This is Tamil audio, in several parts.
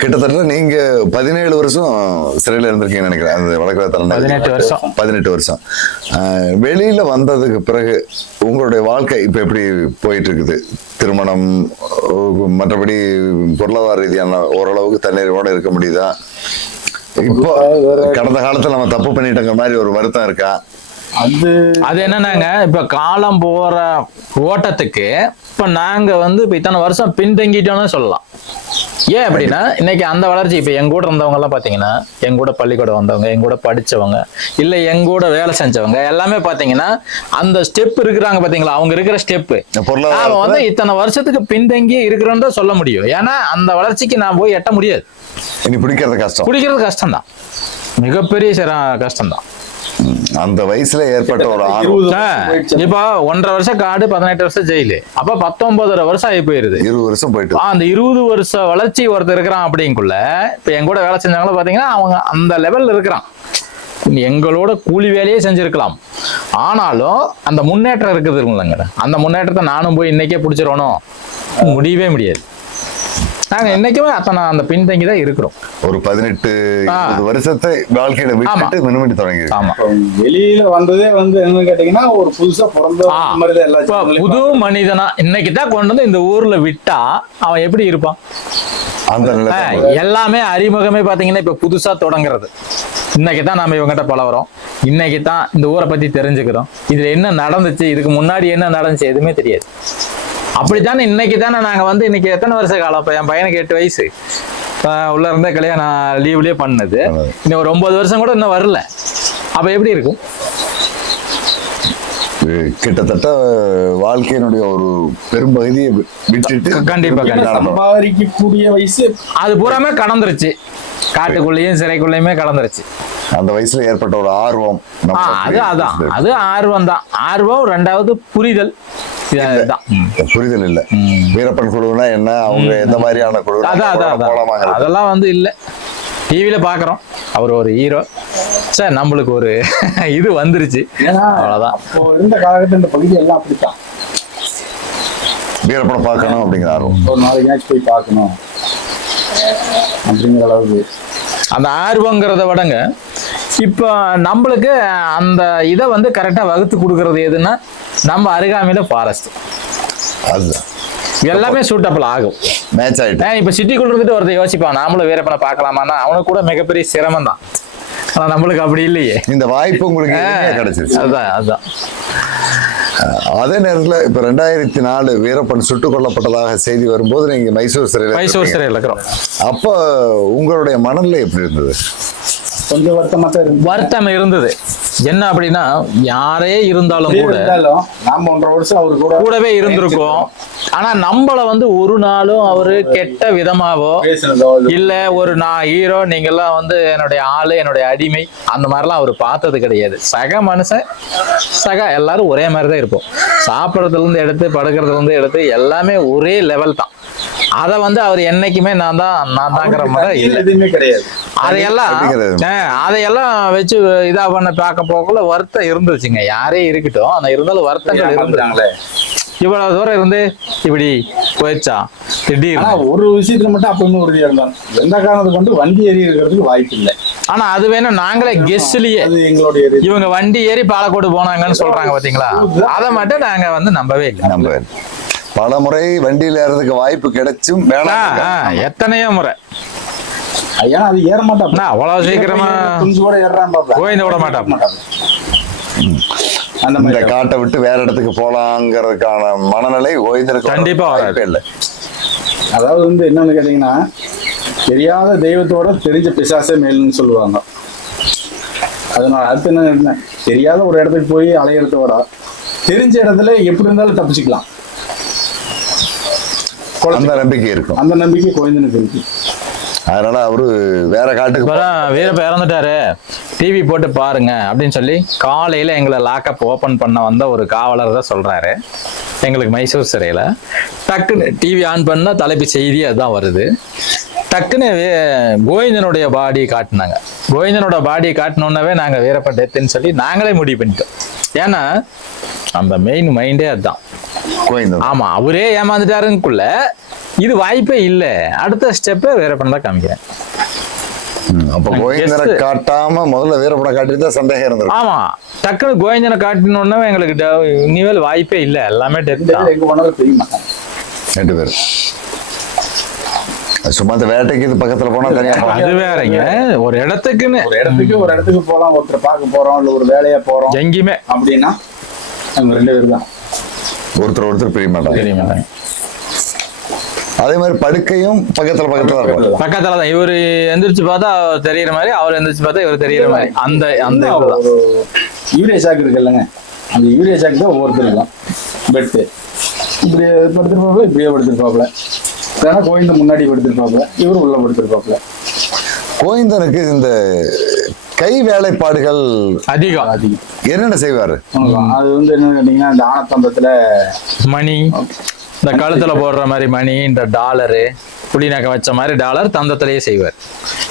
கிட்டத்தட்ட நீங்க பதினேழு வருஷம் சிறையில் இருந்திருக்கீங்கன்னு நினைக்கிறேன். அந்த வழக்கறிஞர் பதினெட்டு வருஷம். பதினெட்டு வருஷம். வெளியில வந்ததுக்கு பிறகு உங்களுடைய வாழ்க்கை இப்ப எப்படி போயிட்டு இருக்குது திருமணம் மற்றபடி பொருளாதார ரீதியான ஓரளவுக்கு தண்ணீரோட இருக்க முடியுதா? இப்போ கடந்த காலத்துல நம்ம தப்பு பண்ணிட்டோங்க மாதிரி ஒரு வருத்தம் இருக்கா? அது அது என்னன்னாங்க இப்ப காலம் போற ஓட்டத்துக்கு இப்ப நாங்க வந்து இப்ப இத்தனை வருஷம் பின்தங்கிட்டோம்னு சொல்லலாம். ஏன் அப்படின்னா இன்னைக்கு அந்த வளர்ச்சி இப்ப எங்க கூட இருந்தவங்க எல்லாம் பாத்தீங்கன்னா எங்க கூட பள்ளிக்கூடம் வந்தவங்க எங்க கூட படிச்சவங்க இல்ல எங்க கூட வேலை செஞ்சவங்க எல்லாமே பாத்தீங்கன்னா அந்த ஸ்டெப் இருக்கிறாங்க பாத்தீங்களா? அவங்க இருக்கிற ஸ்டெப் நாம வந்து இத்தனை வருஷத்துக்கு பின்தங்கி இருக்கிறோன்னு தான் சொல்ல முடியும். ஏன்னா அந்த வளர்ச்சிக்கு நான் போய் எட்ட முடியாது. பிடிக்கிறது கஷ்டம். குடிக்கிறது கஷ்டம்தான். மிகப்பெரிய சிற கஷ்டம்தான். அந்த வயசுல ஏற்பட்ட ஒரு ஆர்வம். இப்போ ஒன்றரை வருஷம் காடு பதினெட்டு வருஷம் ஜெயிலு. அப்ப பத்தொன்பதரை வருஷம் ஆகி போயிருது. இருபது வருஷம் போயிட்டு. அந்த இருபது வருஷ வளர்ச்சி ஒருத்தர் இருக்கிறான் அப்படிங்குள்ள இப்ப என் கூட வேலை செஞ்சவங்களும் பாத்தீங்கன்னா அவங்க அந்த லெவல்ல இருக்கிறான். எங்களோட கூலி வேலையே செஞ்சிருக்கலாம். ஆனாலும் அந்த முன்னேற்றம் இருக்குது இல்லைங்க அந்த முன்னேற்றத்தை நானும் போய் இன்னைக்கே பிடிச்சிடணும். முடியவே முடியாது. நாங்க இன்னைக்குமே அத்தனை அந்த பின்தங்கி தான் இருக்கிறோம். ஒரு பதினெட்டு வருஷத்தை வாழ்க்கையில விட்டுட்டு மினுமிட்டு தொடங்கி ஆமா. வெளியில வந்ததே வந்து என்னன்னு கேட்டீங்கன்னா ஒரு புதுசா பிறந்த புது மனிதனா இன்னைக்கு தான் கொண்டு வந்து இந்த ஊர்ல விட்டா அவன் எப்படி இருப்பான்? எல்லாமே அறிமுகமே பாத்தீங்கன்னா இப்ப புதுசா தொடங்குறது. இன்னைக்கு தான் நாம இவங்ககிட்ட பழகுறோம். இன்னைக்கு தான் இந்த ஊரை பத்தி தெரிஞ்சுக்கிறோம். இதுல என்ன நடந்துச்சு? இதுக்கு முன்னாடி என்ன நடந்துச்சு? எதுவுமே தெரியாது. அப்படித்தானே இன்னைக்கு தானே நாங்க வந்து இன்னைக்கு எத்தனை வருஷ காலம்? இப்ப என் பையனுக்கு எட்டு வயசு. உள்ள இருந்தே கல்யாணம் லீவ்லயே பண்ணது பண்ணது. இன்னும் ஒரு ஒன்பது வருஷம் கூட இன்னும் வரல. அப்ப எப்படி இருக்கும்? கிட்டத்தட்ட வாழ்க்கையினுடைய ஒரு பெரும்பகுதியை விட்டுட்டு கண்டிப்பா. சம்பாதிக்கக்கூடிய வயசு அது பூராமே கடந்துருச்சு. காட்டுக்குள்ளேயும் சிறைக்குள்ளேயுமே கடந்துருச்சு. அந்த வயசுல ஏற்பட்ட ஒரு ஆர்வம் அது அதான். அது ஆர்வம் தான் ஆர்வம் ரெண்டாவது புரிதல். புரிதல் இல்ல. வீரப்பன் குழுனா என்ன? அவங்க எந்த மாதிரியான குழு அதெல்லாம் வந்து இல்ல. டிவியில பாக்குறோம். அவர் ஒரு ஹீரோ சார் நம்மளுக்கு ஒரு இது வந்துருச்சு. அவ்வளவுதான். அப்போ இருந்த காலகட்டம் இந்த பகுதி எல்லாம் அப்படித்தான். வீரப்பனை பார்க்கணும் அப்படிங்கிற ஆர்வம். ஒரு நாளைக்கு போய் பார்க்கணும் அப்படிங்கிற அளவுக்கு. அந்த ஆர்வங்கிறத விடங்க இப்போ நம்மளுக்கு அந்த இதை வந்து கரெக்டா வகுத்து கொடுக்கறது எதுன்னா நம்ம அருகாமையில ஃபாரஸ்ட் அதுதான். எல்லாமே சூட்டபிள் ஆகும். மேட்ச் ஆயிட்டு. ஏன் இப்ப சிட்டிக்குள்ள இருந்துட்டு ஒருத்தர் யோசிப்பான் நாமளும் வீரப்பனை பார்க்கலாமான்னா அவனுக்கு கூட மிகப்பெரிய சிரமம் தான். ஆனா நம்மளுக்கு அப்படி இல்லையே. இந்த வாய்ப்பு உங்களுக்கு கிடைச்சிருச்சு. அதுதான் அதுதான் அதே நேரத்துல இப்ப ரெண்டாயிரத்தி நாலு வீரப்பன் சுட்டுக் கொல்லப்பட்டதாக செய்தி வரும்போது நீங்க மைசூர் சிறையில் மைசூர் சிறையில் இருக்கிறோம். அப்ப உங்களுடைய மனநிலை எப்படி இருந்தது? கொஞ்சம் வருத்தமா தான் வருத்தம் இருந்தது. என்ன அப்படின்னா யாரே இருந்தாலும் கூட நாம ஒன்றரை வருஷம் அவரு கூட கூடவே இருந்திருக்கோம். ஆனா நம்மள வந்து ஒரு நாளும் அவரு கெட்ட விதமாவோ இல்ல. ஒரு நான் ஹீரோ நீங்க எல்லாம் வந்து என்னுடைய ஆளு என்னுடைய அடிமை அந்த மாதிரிலாம் அவர் பார்த்தது கிடையாது. சக மனுஷன் சக எல்லாரும் ஒரே மாதிரி தான் இருப்போம். சாப்பிட்றதுல இருந்து எடுத்து படுக்கிறதுல இருந்து எடுத்து எல்லாமே ஒரே லெவல் தான். அதை வந்து அவர் என்னைக்குமே நான் தான் நான் தாங்கிற மாதிரி எதுவுமே கிடையாது. அதையெல்லாம் அதையெல்லாம் வச்சு இதா பண்ண பார்க்க போகல வருத்தம் இருந்துச்சுங்க. யாரே இருக்கட்டும் ஆனா இருந்தாலும் வருத்தங்கள் இருந்து ஏமாந்துட்டாங்களே. இவ்வளவு தூரம் இருந்து இப்படி போயிடுச்சா? திடீர்னு. ஒரு விஷயத்துல மட்டும் அப்ப இன்னும் உறுதியா இருந்தாங்க. எந்த காரணத்தை கொண்டு வண்டி ஏறி இருக்கிறதுக்கு வாய்ப்பு இல்லை. ஆனா அது வேணும். நாங்களே கெஸ்ட்லயே அது எங்களுடைய இது. இவங்க வண்டி ஏறி பாலக்கோடு போனாங்கன்னு சொல்றாங்க பாத்தீங்களா? அதை மட்டும் நாங்க வந்து நம்பவே இல்லை. நம்ம பல முறை வண்டியில் ஏறதுக்கு வாய்ப்பு கிடைச்சும் வேணாம். எத்தனையோ முறை. ஏன்னா அது ஏற மாட்டான் அவ்வளவு சீக்கிரமா துணிஞ்சு கூட ஏறான் பாப்பா. கோயந்த விட மாட்டான் அந்த காட்டை விட்டு வேற இடத்துக்கு போலாங்கிறதுக்கான மனநிலை ஓய்ந்திருக்க கண்டிப்பா. வாய்ப்பே இல்லை. அதாவது வந்து என்னன்னு கேட்டீங்கன்னா தெரியாத தெய்வத்தோட தெரிஞ்ச பிசாசே மேல்னு சொல்லுவாங்க. அதனால அடுத்து என்ன தெரியாத ஒரு இடத்துக்கு போய் அலையிறதோட தெரிஞ்ச இடத்துல எப்படி இருந்தாலும் தப்பிச்சுக்கலாம். அந்த நம்பிக்கை இருக்கும். அந்த நம்பிக்கை குழந்தைனுக்கு இருக்கு. அதனால அவரு வேற காட்டுக்கு வீரப்ப இறந்துட்டாரு. டிவி போட்டு பாருங்க அப்படின்னு சொல்லி காலையில எங்களை லாக்அப் ஓபன் பண்ண வந்த ஒரு காவலர் தான் சொல்றாரு. எங்களுக்கு மைசூர் சிறையில. டக்குன்னு டிவி ஆன் பண்ணா தலைப்பு செய்தி அதுதான் வருது. டக்குன்னு கோவிந்தனுடைய பாடி காட்டினாங்க. கோவிந்தனோட பாடி காட்டினோன்னவே நாங்க வீரப்ப டெத்துன்னு சொல்லி நாங்களே முடிவு பண்ணிட்டோம். ஏன்னா அந்த மெயின் மைண்டே அதுதான். கோயந்தது ஆமா அவரே ஏமாந்துட்டாருக்குள்ள இது வாய்ப்பே இல்ல. அடுத்த ஸ்டெப்பை வீரப்பன் தான் காமிக்கிறேன் அப்ப Guess. காட்டாம முதல்ல வீரப்படம் காட்டிட்டு தான் சந்தேகம் இருந்திருக்கும் ஆமா. டக்குனு கோவிந்தனை காட்டினோடனே எங்களுக்கு இனிமேல் வாய்ப்பே இல்ல. எல்லாமே டெத் ரெண்டு பேரும். சும்மா அந்த வேட்டைக்கு இது பக்கத்துல போனா தனியா. அது வேறங்க. ஒரு இடத்துக்குன்னு. ஒரு இடத்துக்கு ஒரு இடத்துக்கு போலாம். ஒருத்தரை பார்க்க போறோம் இல்ல ஒரு வேலையா போறோம். எங்கேயுமே. அப்படின்னா ரெண்டு பேர் தான். ஒருத்தர் ஒருத்தர் பிரிய மாட்டாங்க. தெரிய மாட்டாங்க. அதே மாதிரி படுக்கையும் பக்கத்துல பக்கத்துல இருக்கும். பக்கத்துல தான். இவரு எந்திரிச்சு பார்த்தா அவர் தெரியற மாதிரி அவர் எந்திரிச்சு பார்த்தா இவர் தெரியற மாதிரி. அந்த அந்த யூரியா சாக்கு இருக்குல்லங்க அந்த யூரியா சாக்கு தான் ஒவ்வொருத்தருக்கும் பெட்டு. இப்படி படுத்திருப்பாப்புல இப்படியே படுத்திருப்பாப்புல. இல்லைன்னா கோவிந்த முன்னாடி படுத்திருப்பாப்புல இவர் உள்ள படுத்திருப்பாப்புல. கோவிந்தனுக்கு இந்த கை வேலைப்பாடுகள் அதிகம். அதிகம் என்னென்ன செய்வாரு. அது வந்து என்ன கேட்டீங்கன்னா இந்த ஆனத்தம்பத்துல மணி. இந்த கழுத்துல போடுற மாதிரி மணி இந்த டாலரு புளிநகை வச்ச மாதிரி டாலர் தந்தத்திலேயே செய்வார்.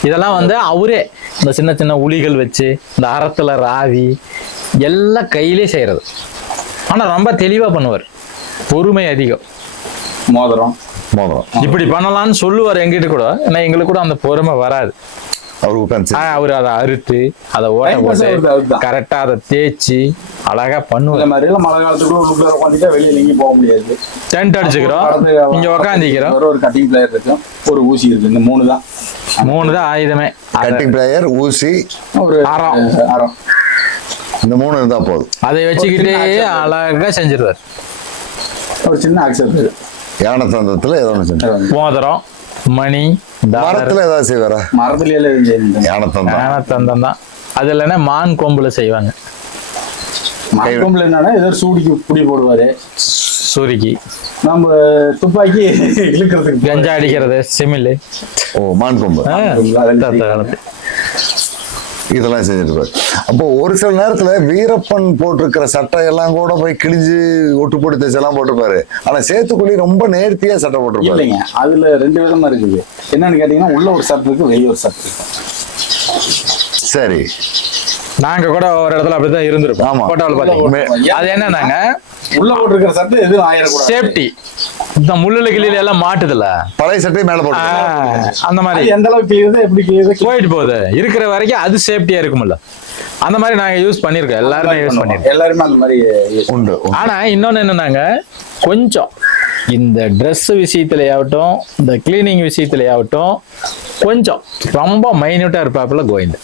இதெல்லாம் வந்து அவரே இந்த சின்ன சின்ன உளிகள் வச்சு இந்த அறத்துல ராவி எல்லாம் கையிலே செய்யறது. ஆனா ரொம்ப தெளிவா பண்ணுவார். பொறுமை அதிகம். மோதிரம். மோதிரம். இப்படி பண்ணலாம்னு சொல்லுவார் எங்கிட்ட கூட. ஏன்னா எங்களுக்கு கூட அந்த பொறுமை வராது. அவர் உட்காந்து அவர் அதை அறுத்து அதை ஓட்ட போட்டு. கரெக்டா அதை தேய்ச்சி அழகா இந்த பண்ணுவார். மாதிரி எல்லாம் மழை காலத்துக்குள்ள உட்காந்துட்டா வெளியில எங்கேயும் போக முடியாது. டென்ட் அடிச்சுக்கிறோம். இங்க உக்காந்துக்கிறோம். ஒரு ஒரு கட்டிங் பிளேயர் இருக்கும் ஒரு ஊசி இருக்கு. இந்த மூணு தான். மூணு தான் ஆயுதமே. அதை- கட்டிங் பிளேயர் ஊசி ஒரு அறம். அறம். இந்த மூணு இருந்தா போதும். அதை வச்சுக்கிட்டே. அழகா செஞ்சிருவார். ஒரு சின்ன ஆக்சர் யானை தந்தத்துல ஏதோ ஒன்று செஞ்சு. மோதிரம். மணி மரத்துல ஏதாவது செய்வாரா? மரத்துல எல்லாம் எதுவும் செய்ய மாட்டாங்க. யானை தந்தம் தந்தம் தான். அது இல்லைன்னா மான் கொம்புல செய்வாங்க. மரக்கொம்புல என்னன்னா ஏதோ சூடிக்கு புடி போடுவாரு. சுருக்கி நம்ம துப்பாக்கி இழுக்கிறதுக்கு கஞ்சா அடிக்கிறது சிமில். ஓ மான் கொம்பு. இதெல்லாம் செஞ்சுட்டு அப்போ ஒரு சில நேரத்துல வீரப்பன் போட்டிருக்கிற சட்டை எல்லாம் கூட போய் கிழிஞ்சு ஒட்டு போட்டு தைச்செல்லாம் போட்டிருப்பாரு. ஆனா சேத்துக்குழி ரொம்ப நேர்த்தியா சட்டை போட்டிருப்பாரு. இல்லைங்க. அதுல ரெண்டு விதமா இருக்குது. என்னன்னு கேட்டீங்கன்னா உள்ள ஒரு சர்ட் இருக்கு வெளிய ஒரு இருக்கு. சரி. நாங்க கூட ஒரு இடத்துல அப்படிதான் இருந்திருப்போம். ஆமா. போட்டோவில் பாத்தீங்க அது என்னன்னாங்க? உள்ள போட்டிருக்கிற சர்ட் எதுவும் ஆயிடக்கூடாது. சேஃப்டி இந்த முள்ளுல கிளியில எல்லாம் மாட்டுதுல பழைய சட்டை மேல போட்டு. அந்த மாதிரி. எந்த அளவுக்கு கிளியுது எப்படி கிளியுது போயிட்டு போகுது. இருக்கிற வரைக்கும் அது சேஃப்டியா இருக்கும்ல. அந்த மாதிரி நாங்க யூஸ் பண்ணிருக்கோம் எல்லாருமே யூஸ் பண்ணிருக்கோம் எல்லாருமே அந்த மாதிரி உண்டு. ஆனா இன்னொன்னு என்னன்னாங்க கொஞ்சம் இந்த Dress விஷயத்துலயாகட்டும் இந்த கிளீனிங் விஷயத்துலயாகட்டும் கொஞ்சம் ரொம்ப மைன்யூட்டா இருப்பாப்புல கோவிந்த்.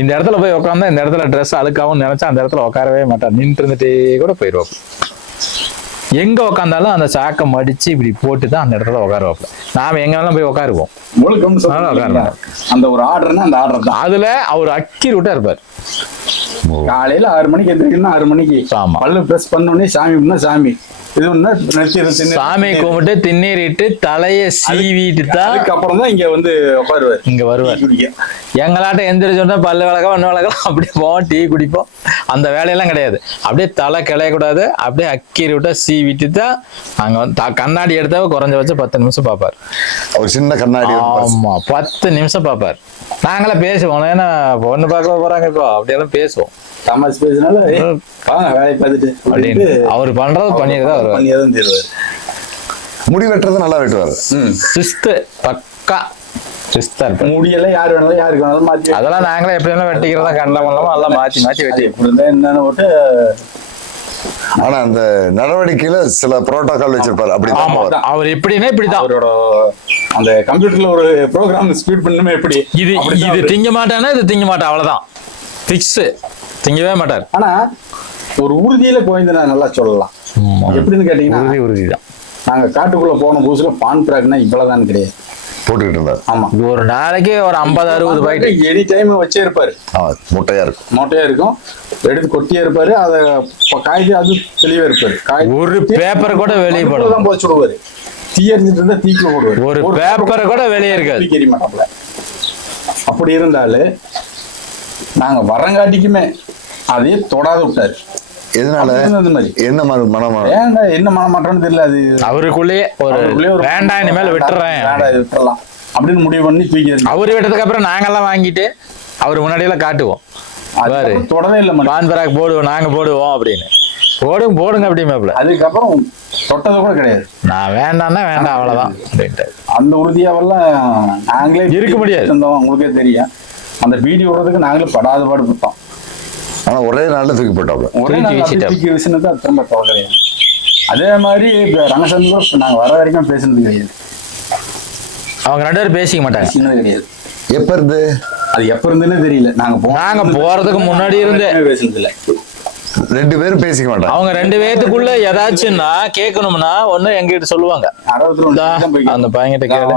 இந்த இடத்துல போய் உட்காந்தா இந்த இடத்துல ட்ரெஸ் அழுக்காவும் நினைச்சா அந்த இடத்துல உட்காரவே மாட்டார். நின்று இருந்துட்டே கூட போயிடுவாப்பு எங்க உட்காந்தாலும் அந்த சாக்கை மடிச்சு இப்படி போட்டு தான் அந்த இடத்துல உட்காருவாப்புல நாம எங்க வேணாலும் போய் உட்காருவோம்? அந்த ஒரு ஆர்டர்னா அந்த ஆர்டர் தான். அதுல அவர் அக்கி விட்டா இருப்பார். காலையில ஆறு மணிக்கு எந்திரிக்கணும் ஆறு மணிக்கு. ஆமா. பல்லு பிரஸ் பண்ணோடனே சாமி சாமி. இது ஒண்ணு நிறுத்தி இருந்து சாமி கும்பிட்டு திண்ணீர் இட்டு தலைய சீவிட்டு தான் அதுக்கப்புறம் தான் இங்க வந்து உட்காருவாரு. இங்க வருவார். எங்களாட்ட எந்திரிச்சோன்னா பல்லு விளக்கம் ஒன்று விளக்கம் அப்படியே போவோம் டீ குடிப்போம். அந்த வேலையெல்லாம் கிடையாது. அப்படியே தலை கிளையக்கூடாது அப்படியே அக்கீரி விட்டா சீவிட்டு தான் அங்கே வந்து கண்ணாடி எடுத்தா குறைஞ்சபட்சம் பத்து நிமிஷம் பார்ப்பார். ஒரு சின்ன கண்ணாடி. ஆமா பத்து நிமிஷம் பார்ப்பார். நாங்களாம் பேசுவோம். ஏன்னா பொண்ணு பார்க்க போறாங்க இப்போ. அப்படியெல்லாம் பேசுவோம். தமாஷ் பேசினால "ஏய், வாங்க வேலையை பார்த்துட்டு அப்படின்னு. அவர் பண்றது பண்ணிட்டு தான் பண்ணியே தான் தருவாரு. முடி வெட்டுறது நல்லா வெட்டுவாரு. ம். சிஸ்து பக்கா. சிஸ்தா முடியெல்லாம் யார் வேணாலும் யாருக்கு வேணாலும் மாத்தி அதெல்லாம் நாங்களே எப்படி வேணாலும் வெட்டிக்கிறதா கண்டா பண்ணலாமோ எல்லாம் மாத்தி மாத்தி வெட்டி எப்படி இருந்தா என்னன்னு போட்டு ஆனா அந்த நடவடிக்கையில சில புரோட்டோகால் வச்சிருப்பாரு. அப்படி. அவர் எப்படின்னா இப்படிதான். அவரோட அந்த கம்ப்யூட்டர்ல ஒரு ப்ரோக்ராம் ஸ்பீட் பண்ணுமே எப்படி? இது இது. திங்க மாட்டானா இது திங்க மாட்டான் அவ்வளவுதான். ஃபிக்ஸ் திங்கவே மாட்டார். ஆனா ஒரு உறுதியில நான் நல்லா சொல்லலாம். எப்படின்னு கேட்டீங்கன்னா உறுதி தான். நாங்க காட்டுக்குள்ள போன புதுசுல பான் பிராக்னா இவ்வளவுதான் கிடையாது. போட்டுக்கிட்டு இருந்தாரு. ஆமா. இது ஒரு நாளைக்கு ஒரு ஐம்பது அறுபது பாக்கெட் எனி டைம் வச்சே இருப்பாரு. முட்டையா இருக்கும். மொட்டையா இருக்கும். எடுத்து கொட்டியே இருப்பாரு. அதை காய்ச்சி அது தெளிவா இருப்பாரு. காய் ஒரு பேப்பர் கூட வெளியே போடும் தான் போச்சு விடுவாரு. தீ எரிஞ்சிட்டு இருந்தா தீக்குள்ள போடுவாரு. ஒரு பேப்பர் கூட வெளியே இருக்காது. அப்படி இருந்தாலும் நாங்க வரங்காட்டிக்குமே அதையே தொடாத விட்டாரு. எதனால? என்ன மாதிரி மனம் ஏன்டா என்ன மன மாற்றம்னு தெரியல அது. அவருக்குள்ளேயே ஒரு அவருக்குள்ளேயே ஒரு வேண்டாம் இனிமேல் விட்டுறேன். விட்டுறலாம். அப்படின்னு முடிவு பண்ணி தூக்கி. அவர் விட்டதுக்கு அப்புறம் நாங்கெல்லாம் வாங்கிட்டு அவர் முன்னாடியெல்லாம் காட்டுவோம். அதுக்கப்புறம் தொடவே இல்லை மணி பான் பராக் போடுவோம் நாங்க போடுவோம் அப்படின்னு. போடுங்க போடுங்க அப்படி மேப்ல அதுக்கப்புறம் தொட்டது கூட கிடையாது. நான் வேண்டாம்னா வேண்டாம் அவ்வளவுதான் அப்படின்ட்டு அந்த உறுதியாவெல்லாம் நாங்களே இருக்க முடியாது. உங்களுக்கே தெரியும். அந்த பீடி விடுறதுக்கு நாங்களே படாத பாடு விட்டோம். ஆனா ஒரே நாள்ல தூக்கி போட்டாப்ல. ஒரே நாள். தூக்கி வீசினது அது திரும்ப கிடையாது. அதே மாதிரி இப்ப ரங்கசாமி கூட நாங்க வர வரைக்கும் பேசுனது கிடையாது. அவங்க ரெண்டு பேரும் பேசிக்க மாட்டாங்க. பேசினது கிடையாது. எப்ப இருந்து? அது எப்ப இருந்துன்னு தெரியல. நாங்க போன- நாங்க போறதுக்கு முன்னாடி இருந்தே. பேசுனது இல்ல. ரெண்டு பேரும் பேசிக்க மாட்டாங்க. அவங்க ரெண்டு பேத்துக்குள்ள ஏதாச்சும்னா கேட்கணும்னா ஒண்ணு எங்கிட்ட சொல்லுவாங்க. அந்த பையன்கிட்ட கேளு.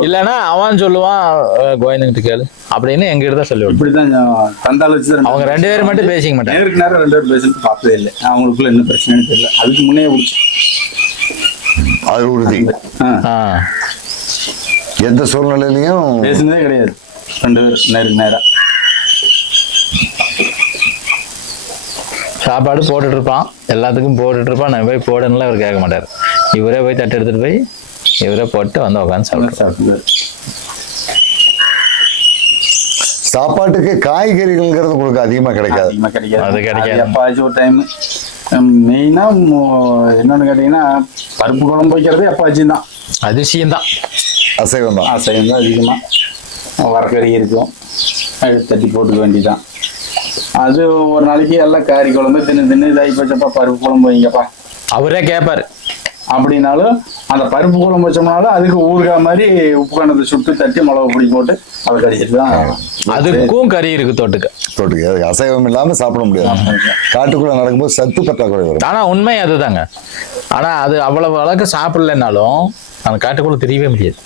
இல்லைன்னா அவன் சொல்லுவான் அஹ், கோவிந்தன்கிட்ட கேளு. அப்படின்னு எங்கிட்ட தான் சொல்லுவாங்க இப்படிதான் தந்தால் வச்சு அவங்க ரெண்டு பேரும் மட்டும் பேசிக்க மாட்டாங்க. நேருக்கு நேரம் ரெண்டு பேரும் பேசுறது பார்த்ததே இல்லை. அவங்களுக்குள்ள என்ன பிரச்சனைன்னு தெரியல. அதுக்கு முன்னே பிடிச்சி அது உறுதி. ஆ. எந்த சூழ்நிலையிலையும் பேசுனதே கிடையாது. ரெண்டு பேரும் நேருக்கு நேரம் சாப்பாடு போட்டுட்டு இருப்பான் எல்லாத்துக்கும் போட்டுட்டு இருப்பான் நான் போய் போடுன்னா அவர் கேட்க மாட்டார். இவரே போய் தட்டு எடுத்துட்டு போய் இவரே போட்டு வந்து உட்காந்து சாப்பிடுவார். சாப்பாட்டுக்கு காய்கறிகள்ங்கிறது உங்களுக்கு அதிகமா கிடைக்காது. அது கிடைக்காது. எப்பாச்சும் ஒரு டைம் மெயினா என்னன்னு கேட்டீங்கன்னா பருப்பு குழம்பு வைக்கிறது எப்பாச்சும் தான் அதிசயம் தான் அசைவம் தான் அசைவம் தான் அதிகமா. வரக்கறி இருக்கும். எடுத்து தட்டி போட்டுக்க வேண்டியதான் அது ஒரு நாளைக்கு எல்லாம் காரி குழம்பு தின்னு தின்னு இதாகி போச்சப்பா. பருப்பு குழம்பு வைங்கப்பா. அவரே கேட்பாரு அப்படின்னாலும் அந்த பருப்பு குழம்பு வச்சோம்னாலும் அதுக்கு ஊறுகாய் மாதிரி உப்பு கணத்தை சுட்டு தட்டி மிளகு பொடி போட்டு அதை கடிச்சிட்டு தான் அதுக்கும் கறி இருக்கு தொட்டுக்க. தொட்டுக்கு. அதுக்கு அசைவம் இல்லாம சாப்பிட முடியாது. காட்டுக்குள்ள நடக்கும்போது சத்து பற்றாக்குறை வரும். ஆனா உண்மை அதுதாங்க. ஆனா அது அவ்வளவு அளவுக்கு சாப்பிடலைன்னாலும் அந்த காட்டுக்குள்ள தெரியவே முடியாது.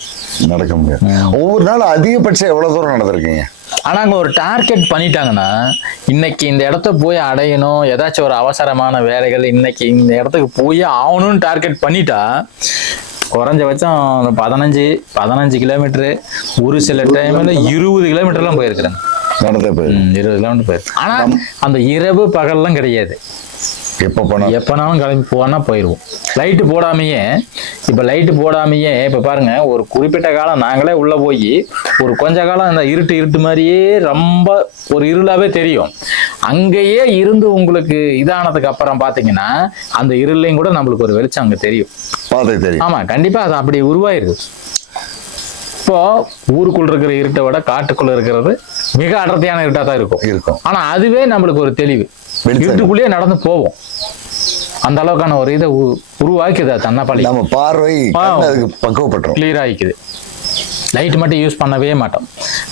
நடக்க முடியாது. ஒவ்வொரு நாள் அதிகபட்சம் எவ்வளவு தூரம் நடந்திருக்கீங்க? ஆனா அங்க ஒரு டார்கெட் பண்ணிட்டாங்கன்னா இன்னைக்கு இந்த இடத்த போய் அடையணும் ஏதாச்சும் ஒரு அவசரமான வேலைகள் இன்னைக்கு இந்த இடத்துக்கு போய் ஆகணும்னு டார்கெட் பண்ணிட்டா குறைஞ்சபட்சம் பதினஞ்சு பதினஞ்சு கிலோமீட்டரு ஒரு சில டைம்ல இருபது கிலோமீட்டர்லாம் போயிருக்கிறேன். நடந்தே போயிரு. ம், இருபது கிலோமீட்டர் போயிருக்கு ஆனா அந்த இரவு பகல்லாம் கிடையாது. எப்ப போனா எப்பனாலும் கிளம்பி போனா போயிடுவோம் லைட்டு போடாமையே இப்போ லைட்டு போடாமையே இப்போ பாருங்க ஒரு குறிப்பிட்ட காலம் நாங்களே உள்ள போய் ஒரு கொஞ்ச காலம் அந்த இருட்டு இருட்டு மாதிரியே ரொம்ப ஒரு இருளாவே தெரியும். அங்கேயே இருந்து உங்களுக்கு இதானதுக்கு அப்புறம் பாத்தீங்கன்னா அந்த இருளையும் கூட நம்மளுக்கு ஒரு வெளிச்சம் அங்க தெரியும். தெரியும். ஆமா கண்டிப்பா அது அப்படி உருவாயிருது. இப்போ ஊருக்குள்ள இருக்கிற இருட்டை விட காட்டுக்குள்ள இருக்கிறது மிக அடர்த்தியான இருட்டா தான் இருக்கும். இருக்கும். ஆனா அதுவே நம்மளுக்கு ஒரு தெளிவு. இருட்டுக்குள்ளேயே நடந்து போவோம். அந்த அளவுக்கான ஒரு இதை உருவாக்குது அது தன்னப்பாளி நம்ம பார்வை பக்குவப்பட்டுரும். கிளியர் ஆகிக்குது. லைட் மட்டும் யூஸ் பண்ணவே மாட்டோம்.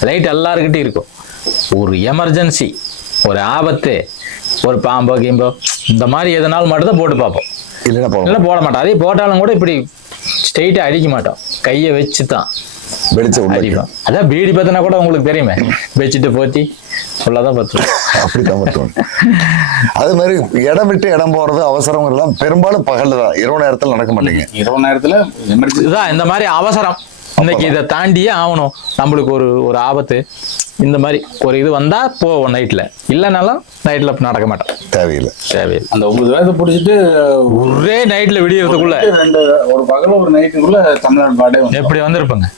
லைட் எல்லாருக்கிட்டையும் இருக்கும். ஒரு எமர்ஜென்சி ஒரு ஆபத்து ஒரு பாம்போ கீம்போ இந்த மாதிரி எதனாலும் மட்டும் தான் போட்டு பார்ப்போம். இல்லைன்னா போட மாட்டோம். அதே போட்டாலும் கூட இப்படி ஸ்ட்ரெயிட்டாக அடிக்க மாட்டோம். கையை வச்சு தான் வெளிச்சம் அதான் பீடி பத்தினா கூட உங்களுக்கு தெரியுமே. வச்சுட்டு போத்தி ஃபுல்லாக தான் பத்துவோம் அப்படித்தான் மட்டும் அது மாதிரி இடம் விட்டு இடம் போறது அவசரம் எல்லாம் பெரும்பாலும் பகல்ல தான். இரவு நேரத்துல நடக்க மாட்டீங்க இரவு நேரத்துல இதுதான் இந்த மாதிரி அவசரம். இன்னைக்கு இதை தாண்டியே ஆகணும். நம்மளுக்கு ஒரு ஒரு ஆபத்து. இந்த மாதிரி ஒரு இது வந்தா போவோம் நைட்ல இல்லைனாலும் நைட்ல நடக்க மாட்டோம். தேவையில்லை. தேவையில்லை. அந்த ஒன்பது வயதை பிடிச்சிட்டு ஒரே நைட்ல விடியறதுக்குள்ள. ரெண்டு ஒரு பகல ஒரு நைட்டுக்குள்ள தமிழ்நாடு பாடே வந்து எப்படி வந்திருப்பாங்க.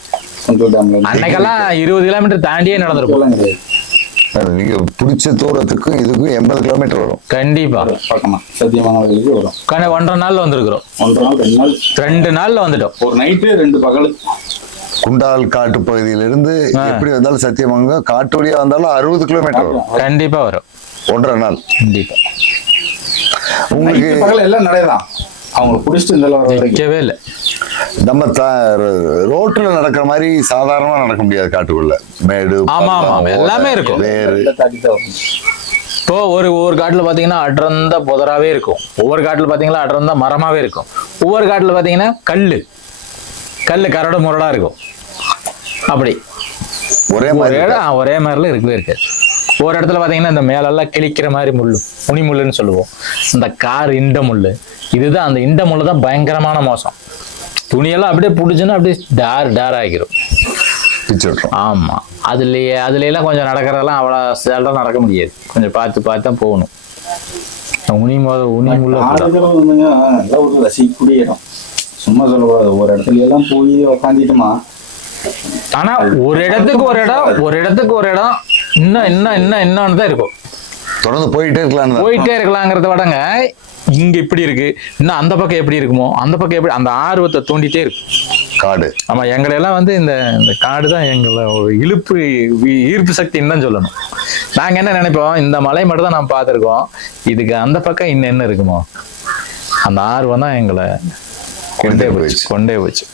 அன்னைக்கெல்லாம் இருபது கிலோமீட்டர் தாண்டியே கிடையாது நீங்க பிடிச்ச தூரத்துக்கும் இதுக்கும் எண்பது கிலோமீட்டர் வரும். கண்டிப்பா. பக்கமா சத்தியமான வழிக்கு வரும். கண ஒன்றரை நாள்ல வந்திருக்கிறோம். ஒன்றரை நாள் ரெண்டு நாள். ரெண்டு நாள்ல வந்துட்டோம். ஒரு நைட்டு ரெண்டு பகல். குண்டால் காட்டு பகுதியிலிருந்து எப்படி வந்தாலும் சத்தியமங்க காட்டு வழியா வந்தாலும் அறுபது கிலோமீட்டர் வரும். கண்டிப்பா வரும். ஒன்றரை நாள். கண்டிப்பா. உங்களுக்கு எல்லாம் நடையதான் அவங்களை பிடிச்சிட்டு இந்த நிக்கவே இல்லை. நம்ம த- ரோட்ல நடக்கிற மாதிரி சாதாரணமா நடக்க முடியாது காட்டுக்குள்ள. மேடு ஆமா, ஆமா, எல்லாமே இருக்கும். வேறு. இப்போ ஒரு ஒவ்வொரு காட்டுல பாத்தீங்கன்னா அடர்ந்த புதராவே இருக்கும். ஒவ்வொரு காட்டுல பாத்தீங்கன்னா அடர்ந்த மரமாவே இருக்கும். ஒவ்வொரு காட்டுல பாத்தீங்கன்னா கல்லு. கல்லு கரடு முரடா இருக்கும். அப்படி. ஒரே மாதிரி ஒரே மாதிரிலாம் இருக்கவே இருக்காது. ஒரு இடத்துல பாத்தீங்கன்னா இந்த மேலெல்லாம் கிழிக்கிற மாதிரி முள்ளு உனி முள்ளுன்னு சொல்லுவோம். இந்த கார் இண்ட முள்ளு. இதுதான் அந்த இண்ட முள்ளு தான் பயங்கரமான மோசம். துணியெல்லாம் அப்படியே பிடிச்சுன்னா அப்படியே டார் டார் ஆகிரும். பிச்சு விட்டுரும். ஆமா. அதுலயே அதுல எல்லாம் கொஞ்சம் நடக்கிறதெல்லாம் அவ்வளோ சேலம் நடக்க முடியாது. கொஞ்சம் பார்த்து பார்த்து தான் போகணும். உனி மோத உனி முள்ள ஒரு ரசிக்கக்கூடிய இடம். சும்மா சொல்லக்கூடாது. ஒரு இடத்துல எல்லாம் போய் உக்காந்துட்டுமா? ஆனா ஒரு இடத்துக்கு ஒரு இடம் ஒரு இடத்துக்கு ஒரு இடம் இன்னும் இன்னும் இன்னும் இன்னொன்னு தான் இருக்கும். தொடர்ந்து போயிட்டே இருக்கலாம்னு தான். போயிட்டே இருக்கலாங்கிறத விடங்க இங்க இப்படி இருக்கு இன்னும் அந்த பக்கம் எப்படி இருக்குமோ அந்த பக்கம் எப்படி அந்த ஆர்வத்தை தூண்டிட்டே இருக்கு. காடு. ஆமா எங்களை எல்லாம் வந்து இந்த இந்த காடு தான் எங்களை இழுப்பு ஈர்ப்பு சக்தின்னு தான் சொல்லணும். நாங்க என்ன நினைப்போம் இந்த மலை மட்டும் தான் நான் பார்த்திருக்கோம் இதுக்கு அந்த பக்கம் இன்னும் என்ன இருக்குமோ அந்த ஆர்வம் தான் எங்களை கொண்டே போச்சு. கொண்டே போச்சு.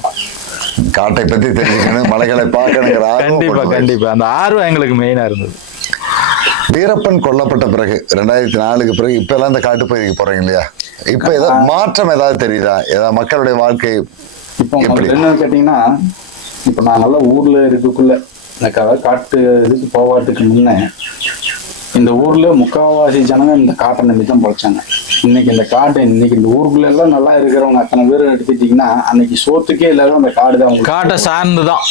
காட்டை பத்தி தெரிஞ்சுக்கணும் மலைகளை பார்க்கணுங்கிற ஆர்வம் கண்டிப்பா. கண்டிப்பா. அந்த ஆர்வம் எங்களுக்கு மெயினா இருந்தது. வீரப்பன் கொல்லப்பட்ட பிறகு ரெண்டாயிரத்தி நாலுக்கு பிறகு இப்ப எல்லாம் இந்த காட்டு பகுதிக்கு போறீங்க இல்லையா? இப்ப ஏதாவது மாற்றம் ஏதாவது தெரியுதா? ஏதாவது மக்களுடைய வாழ்க்கை இப்போ என்னன்னு கேட்டீங்கன்னா இப்போ நான் நல்லா ஊர்ல இருக்கக்குள்ள காட்டு இதுக்கு போவாட்டுக்கு முன்னே இந்த ஊர்ல முக்காவாசி ஜனங்க இந்த காட்டை நம்பி தான் பொழைச்சாங்க இன்னைக்கு இந்த காட்டை இன்னைக்கு இந்த ஊருக்குள்ள எல்லாம் நல்லா இருக்கிறவங்க அத்தனை பேர் எடுத்துட்டீங்கன்னா அன்னைக்கு சோத்துக்கே இல்லாத அந்த காடு தான் காட்டை சார்ந்துதான்.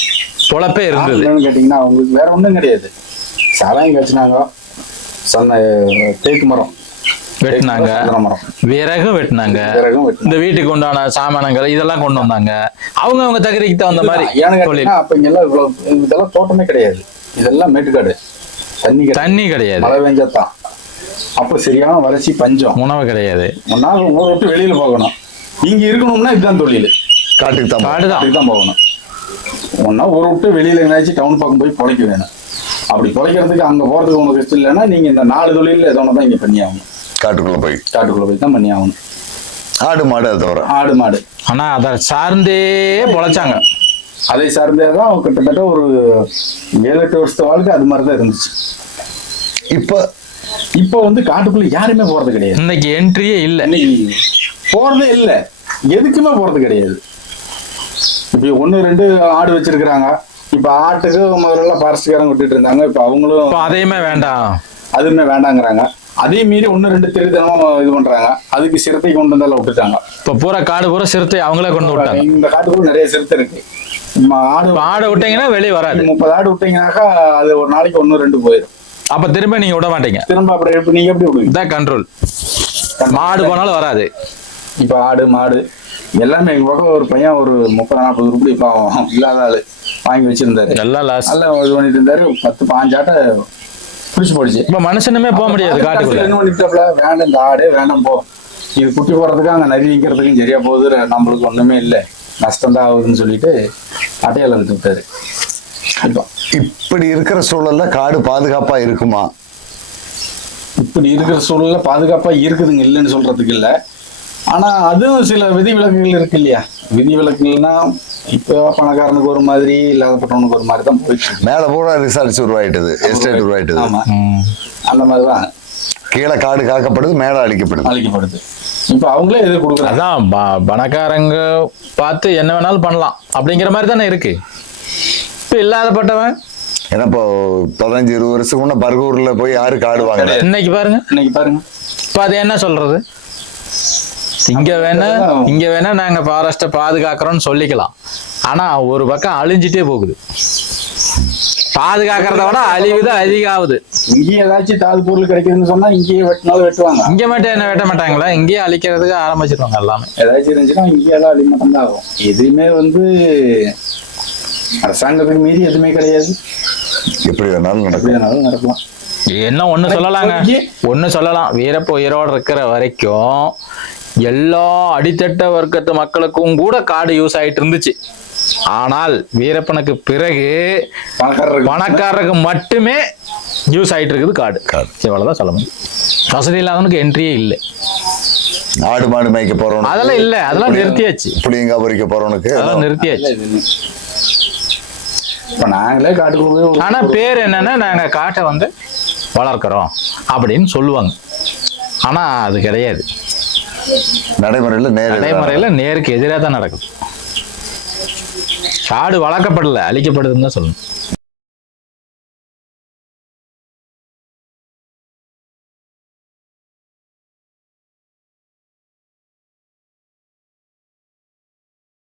பொழப்பே இருந்தது. கேட்டீங்கன்னா அவங்களுக்கு வேற ஒண்ணும் கிடையாது. சாராயம் காய்ச்சினாங்க சன்ன தேக்கு மரம். வெட்டினாங்க. விறகும் வெட்டினாங்க. இந்த வீட்டுக்கு உண்டான சாமானங்கள் இதெல்லாம் கொண்டு வந்தாங்க. அவங்க அவங்க தகுதிக்கு தகுந்த மாதிரி அப்ப இங்கெல்லாம் இவ்வளவு இதெல்லாம் தோட்டமே கிடையாது. இதெல்லாம் மேட்டுக்காடு. தண்ணி தண்ணி கிடையாது. மழை பெஞ்சாதான் அப்ப சரியான வறட்சி பஞ்சம். உணவு கிடையாது. ஒன்னா ஊரை விட்டு வெளியில போகணும். இங்க இருக்கணும்னா இதுதான் தொழில். காட்டுக்கு தான் காடுதான். அதுக்கு தான் போகணும். ஒன்னா ஊரை விட்டு வெளியில எங்கேயாச்சும் டவுன் பக்கம் போய் பொழைக்க வேணும். அப்படி பொழைக்கிறதுக்கு அங்க போறதுக்கு உங்களுக்கு இஷ்டம் இல்லைன்னா நீங்க இந்த நாலு தொழில் ஏதோ ஒன்று தான் இங்க பண்ணி ஆகணும் காட்டுக்குள்ள போய். காட்டுக்குள்ள போய் தான் பண்ணி ஆகணும் ஆடு மாடு அது தவிர. ஆடு மாடு. ஆனா அதை சார்ந்தே பொழைச்சாங்க. அதை சார்ந்தே தான் கிட்டத்தட்ட ஒரு ஏழு எட்டு வருஷத்து வாழ்க்கை அது மாதிரி தான் இருந்துச்சு. இப்ப இப்போ வந்து காட்டுக்குள்ள யாருமே போறது கிடையாது. இன்னைக்கு என்ட்ரியே இல்ல. போறதே இல்லை. எதுக்குமே போறது கிடையாது. இப்ப ஒண்ணு ரெண்டு ஆடு வச்சிருக்கிறாங்க. இப்ப ஆட்டுக்கு முதல்ல ஃபாரஸ்ட்காரங்க விட்டுட்டு இருந்தாங்க. இப்ப அவங்களும் அதையுமே வேண்டாம். அதுவுமே வேண்டாங்கிறாங்க. அதே மீறி ஒண்ணு ரெண்டு திருத்தனமா இது பண்றாங்க. அதுக்கு சிறுத்தை கொண்டு வந்தால விட்டுட்டாங்க. இப்போ பூரா காடு பூரா சிறுத்தை அவங்களே கொண்டு விட்டாங்க. இந்த காட்டுக்குள்ள நிறைய சிறுத்தை இருக்கு. ஆடு ஆடை விட்டீங்கன்னா வெளியே வராது. முப்பது ஆடு விட்டீங்கன்னாக்கா அது ஒரு நாளைக்கு ஒண்ணு ரெண்டு போயிடும். அப்ப திரும்ப நீங்க விட மாட்டீங்க. திரும்ப எப்படி நீங்க எப்படி விடுவீங்க? இதான் கண்ட்ரோல் மாடு போனாலும் வராது. இப்ப ஆடு மாடு எல்லாமே எங்க பக்கம் ஒரு பையன் ஒரு முப்பது நாற்பது ரூபாய் பாவம் இல்லாத ஆளு வாங்கி வச்சிருந்தாரு. லாஸ் நல்லா இது பண்ணிட்டு இருந்தாரு. பத்து பாஞ்சாட்ட பிடிச்சு போடுச்சு. இப்ப மனுஷனுமே போக முடியாது காட்டுக்குள்ள. என்ன பண்ணிட்டாப்ல வேண்டாம் இந்த ஆடே வேண்டாம் போ. இது குட்டி போடுறதுக்கு அங்க நரி நிக்கிறதுக்கும் சரியா போகுது நம்மளுக்கு ஒண்ணுமே இல்லை. நஷ்டம் தான் ஆகுதுன்னு சொல்லிட்டு அட்டையால எடுத்து விட்டாரு இப்படி இருக்கிற சூழல்ல காடு பாதுகாப்பா இருக்குமா? இப்படி இருக்கிற சூழல்ல பாதுகாப்பா இருக்குதுங்க இல்லைன்னு சொல்றதுக்கு இல்ல. ஆனா அதுவும் சில விதிவிலக்குகள் இருக்கு இல்லையா? விதிவிலக்குகள்னா இப்போ பணக்காரனுக்கு ஒரு மாதிரி இல்லாதப்பட்டவனுக்கு ஒரு மாதிரி தான் இருக்கு. மேல பூரா ரிசார்ட்ஸ் உருவாயிட்டது எஸ்டேட் உருவாயிட்டது. ஆமா. அந்த மாதிரிதான் கீழே காடு காக்கப்படுது மேல அழிக்கப்படுது. அழிக்கப்படுது. இப்போ அவங்களே எது கொடுக்குறாங்க அதான் ப- பணக்காரங்க பார்த்து என்ன வேணாலும் பண்ணலாம் அப்படிங்கிற மாதிரி தானே இருக்கு. இல்லாதப்பட்டவன்? ஏன்னா இப்போ பதினஞ்சு இருபது வருஷத்துக்கு முன்ன பர்கூர்ல போய் யாரு காடு வாங்கல இன்னைக்கு பாருங்க. இன்னைக்கு பாருங்க. இப்ப அது என்ன சொல்றது? இங்க வேணா இங்க வேணா நாங்க ஃபாரஸ்ட பாதுகாக்கிறோம்னு சொல்லிக்கலாம். ஆனா ஒரு பக்கம் அழிஞ்சிட்டே போகுது. பாதுகாக்கிறத விட அழிவு தான் அதிகம் ஆகுது இங்கேயே ஏதாச்சும் தாது பொருள் கிடைக்குதுன்னு சொன்னா இங்கேயே வெட்டினாலும் வெட்டுவாங்க. இங்க மட்டும் என்ன வெட்ட மாட்டாங்களா? இங்கேயே அழிக்கிறதுக்கு ஆரம்பிச்சிருவாங்க எல்லாமே. ஏதாச்சும் இருந்துச்சுன்னா இங்கேயே தான் அழிமட்டம் தான் ஆகும். எதுவுமே வந்து அரசாங்கத்துக்கு மீறி எதுவுமே கிடையாது. எப்படி வேணாலும் நடக்கும். வேணாலும் நடக்கலாம். என்ன ஒண்ணு சொல்லலாங்க? ஒண்ணு சொல்லலாம். வீரப்ப உயிரோடு இருக்கிற வரைக்கும் எல்லா அடித்தட்ட வர்க்கத்து மக்களுக்கும் கூட காடு யூஸ் ஆயிட்டு இருந்துச்சு. ஆனால் வீரப்பனுக்கு பிறகு பணக்காரருக்கு பணக்காரருக்கு மட்டுமே யூஸ் ஆயிட்டு இருக்குது காடு. காடு. இவ்வளவுதான் சொல்ல முடியும். வசதி இல்லாதவனுக்கு என்ட்ரியே இல்லை. ஆடு மாடு மேய்க்க போறவனுக்கு அதெல்லாம் இல்ல. அதெல்லாம் நிறுத்தியாச்சு. புளியங்கா பறிக்க போறவனுக்கு அதெல்லாம் நிறுத்தியாச்சு. இப்ப நாங்களே காட்டுக்குள்ள போய் ஒரு- ஆனா பேர் என்னன்னா நாங்க காட்டை வந்து வளர்க்குறோம் அப்படின்னு சொல்லுவாங்க. ஆனா அது கிடையாது. நடைமுறையில நேர நடைமுறையில நேருக்கு எதிராக தான் நடக்குது. காடு வளர்க்கப்படல அழிக்கப்படுதுன்னு தான் சொல்லணும்.